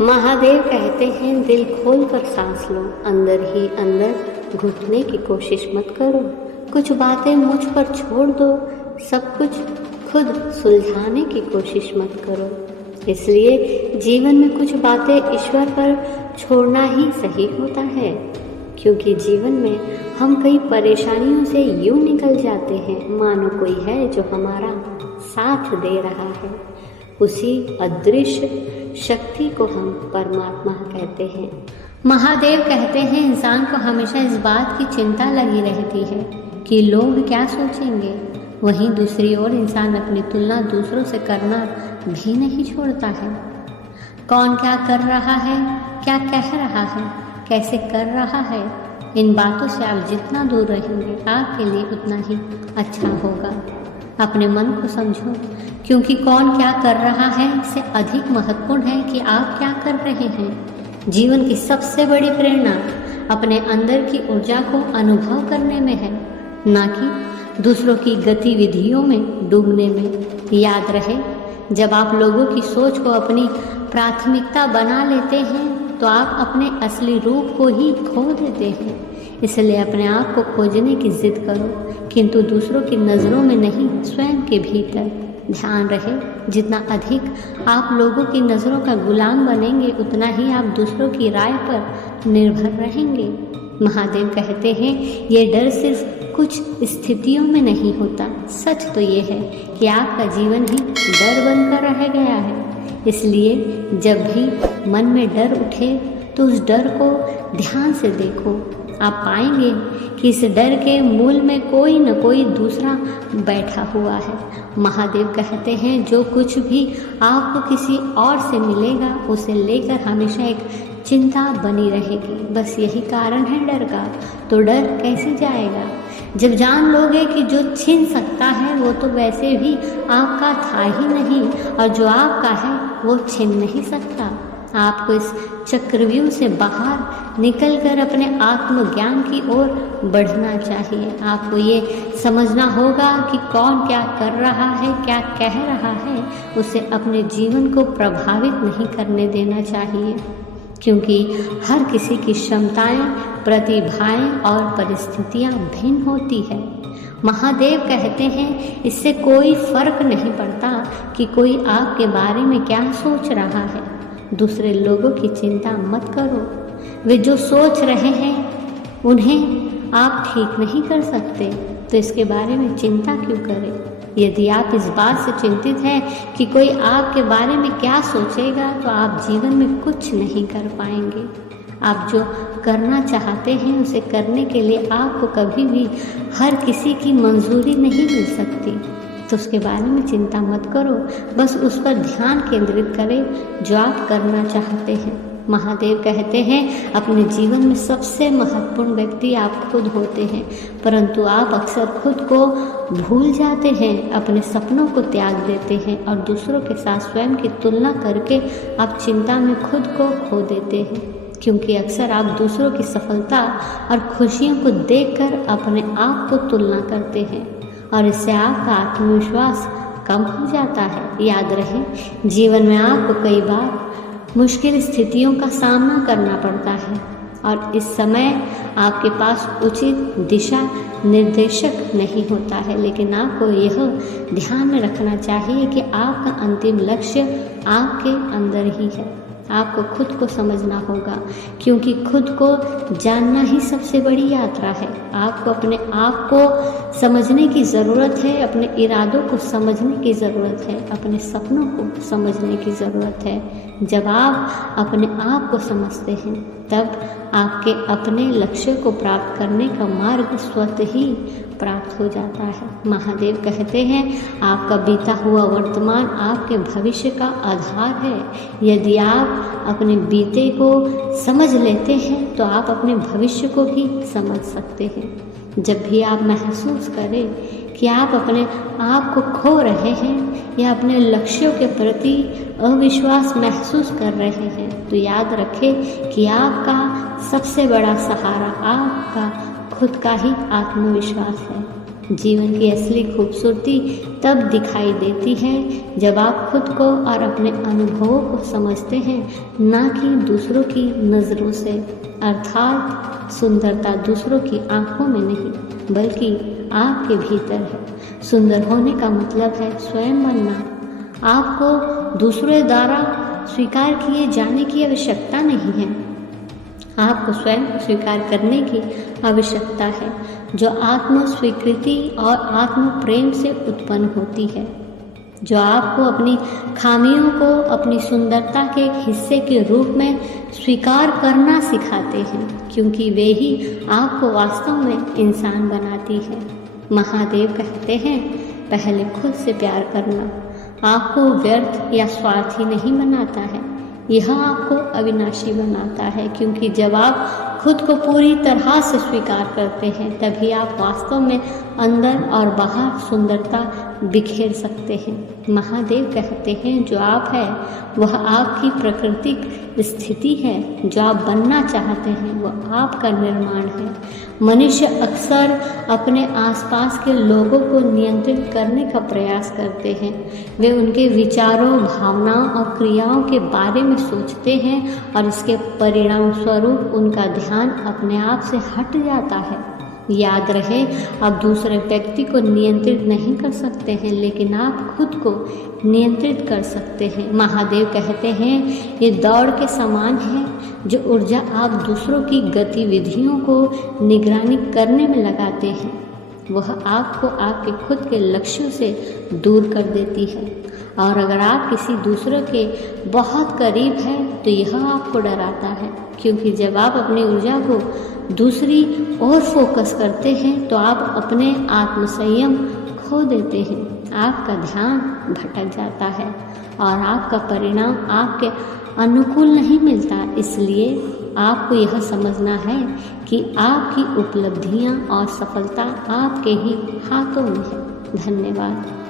महादेव कहते हैं, दिल खोल कर सांस लो, अंदर ही अंदर घुटने की कोशिश मत करो। कुछ बातें मुझ पर छोड़ दो, सब कुछ खुद सुलझाने की कोशिश मत करो। इसलिए जीवन में कुछ बातें ईश्वर पर छोड़ना ही सही होता है, क्योंकि जीवन में हम कई परेशानियों से यूं निकल जाते हैं मानो कोई है जो हमारा साथ दे रहा है। उसी अदृश्य शक्ति को हम परमात्मा कहते हैं। महादेव कहते हैं, इंसान को हमेशा इस बात की चिंता लगी रहती है कि लोग क्या सोचेंगे। वहीं दूसरी ओर इंसान अपनी तुलना दूसरों से करना भी नहीं छोड़ता है। कौन क्या कर रहा है, क्या कह रहा है, कैसे कर रहा है, इन बातों से आप जितना दूर रहेंगे आपके लिए उतना ही अच्छा होगा। अपने मन को समझो, क्योंकि कौन क्या कर रहा है इससे अधिक महत्वपूर्ण है कि आप क्या कर रहे हैं। जीवन की सबसे बड़ी प्रेरणा अपने अंदर की ऊर्जा को अनुभव करने में है, ना कि दूसरों की गतिविधियों में डूबने में। याद रहे, जब आप लोगों की सोच को अपनी प्राथमिकता बना लेते हैं तो आप अपने असली रूप को ही खो देते हैं। इसलिए अपने आप को खोजने की जिद करो, किंतु दूसरों की नज़रों में नहीं, स्वयं के भीतर। ध्यान रहे, जितना अधिक आप लोगों की नज़रों का गुलाम बनेंगे उतना ही आप दूसरों की राय पर निर्भर रहेंगे। महादेव कहते हैं, ये डर सिर्फ कुछ स्थितियों में नहीं होता। सच तो ये है कि आपका जीवन ही डर बनकर रह गया है। इसलिए जब भी मन में डर उठे तो उस डर को ध्यान से देखो। आप पाएंगे कि इस डर के मूल में कोई न कोई दूसरा बैठा हुआ है। महादेव कहते हैं, जो कुछ भी आपको किसी और से मिलेगा उसे लेकर हमेशा एक चिंता बनी रहेगी। बस यही कारण है डर का। तो डर कैसे जाएगा जब जान लोगे कि जो छीन सकता है वो तो वैसे भी आपका था ही नहीं, और जो आपका है वो छीन नहीं सकता। आपको इस चक्रव्यूह से बाहर निकलकर अपने आत्मज्ञान की ओर बढ़ना चाहिए। आपको ये समझना होगा कि कौन क्या कर रहा है, क्या कह रहा है, उसे अपने जीवन को प्रभावित नहीं करने देना चाहिए, क्योंकि हर किसी की क्षमताएं, प्रतिभाएं और परिस्थितियां भिन्न होती है। महादेव कहते हैं, इससे कोई फर्क नहीं पड़ता कि कोई आपके बारे में क्या सोच रहा है। दूसरे लोगों की चिंता मत करो। वे जो सोच रहे हैं उन्हें आप ठीक नहीं कर सकते, तो इसके बारे में चिंता क्यों करें। यदि आप इस बात से चिंतित हैं कि कोई आपके बारे में क्या सोचेगा, तो आप जीवन में कुछ नहीं कर पाएंगे। आप जो करना चाहते हैं उसे करने के लिए आपको कभी भी हर किसी की मंजूरी नहीं मिल सकती, तो उसके बारे में चिंता मत करो। बस उस पर ध्यान केंद्रित करें जो आप करना चाहते हैं। महादेव कहते हैं, अपने जीवन में सबसे महत्वपूर्ण व्यक्ति आप खुद होते हैं, परंतु आप अक्सर खुद को भूल जाते हैं, अपने सपनों को त्याग देते हैं और दूसरों के साथ स्वयं की तुलना करके आप चिंता में खुद को खो देते हैं, क्योंकि अक्सर आप दूसरों की सफलता और खुशियों को देखकर अपने आप को तुलना करते हैं और इससे आपका आत्मविश्वास कम हो जाता है। याद रहे, जीवन में आपको कई बार मुश्किल स्थितियों का सामना करना पड़ता है और इस समय आपके पास उचित दिशा निर्देशक नहीं होता है, लेकिन आपको यह ध्यान में रखना चाहिए कि आपका अंतिम लक्ष्य आपके अंदर ही है। आपको खुद को समझना होगा, क्योंकि खुद को जानना ही सबसे बड़ी यात्रा है। आपको अपने आप को समझने की ज़रूरत है, अपने इरादों को समझने की ज़रूरत है, अपने सपनों को समझने की ज़रूरत है। जब आप अपने आप को समझते हैं तब आपके अपने लक्ष्य को प्राप्त करने का मार्ग स्वतः ही प्राप्त हो जाता है। महादेव कहते हैं, आपका बीता हुआ वर्तमान आपके भविष्य का आधार है। यदि आप अपने बीते को समझ लेते हैं तो आप अपने भविष्य को भी समझ सकते हैं। जब भी आप महसूस करें कि आप अपने आप को खो रहे हैं या अपने लक्ष्यों के प्रति अविश्वास महसूस कर रहे हैं, तो याद रखें कि आपका सबसे बड़ा सहारा आपका खुद का ही आत्मविश्वास है। जीवन की असली खूबसूरती तब दिखाई देती है जब आप खुद को और अपने अनुभवों को समझते हैं, ना कि दूसरों की नज़रों से। अर्थात सुंदरता दूसरों की आंखों में नहीं बल्कि आपके भीतर है। सुंदर होने का मतलब है स्वयं बनना। आपको दूसरों द्वारा स्वीकार किए जाने की आवश्यकता नहीं है, आपको स्वयं को स्वीकार करने की आवश्यकता है, जो आत्म स्वीकृति और आत्म प्रेम से उत्पन्न होती है, जो आपको अपनी खामियों को अपनी सुंदरता के एक हिस्से के रूप में स्वीकार करना सिखाते हैं, क्योंकि वे ही आपको वास्तव में इंसान बनाती है। महादेव कहते हैं, पहले खुद से प्यार करना आपको व्यर्थ या स्वार्थी नहीं बनाता है, यह आपको अविनाशी बनाता है, क्योंकि जब आप खुद को पूरी तरह से स्वीकार करते हैं तभी आप वास्तव में अंदर और बाहर सुंदरता बिखेर सकते हैं। महादेव कहते हैं, जो आप है वह आपकी प्राकृतिक स्थिति है, जो आप बनना चाहते हैं वह आपका निर्माण है। मनुष्य अक्सर अपने आसपास के लोगों को नियंत्रित करने का प्रयास करते हैं। वे उनके विचारों, भावनाओं और क्रियाओं के बारे में सोचते हैं और इसके परिणाम स्वरूप उनका ध्यान अपने आप से हट जाता है। याद रहे, आप दूसरे व्यक्ति को नियंत्रित नहीं कर सकते हैं, लेकिन आप खुद को नियंत्रित कर सकते हैं। महादेव कहते हैं, ये दौड़ के समान है। जो ऊर्जा आप दूसरों की गतिविधियों को निगरानी करने में लगाते हैं वह आपको आपके खुद के लक्ष्यों से दूर कर देती है। और अगर आप किसी दूसरे के बहुत करीब हैं तो यह आपको डराता है, क्योंकि जब आप अपनी ऊर्जा को दूसरी ओर फोकस करते हैं तो आप अपने आत्मसंयम खो देते हैं, आपका ध्यान भटक जाता है और आपका परिणाम आपके अनुकूल नहीं मिलता। इसलिए आपको यह समझना है कि आपकी उपलब्धियां और सफलता आपके ही हाथों में है। धन्यवाद।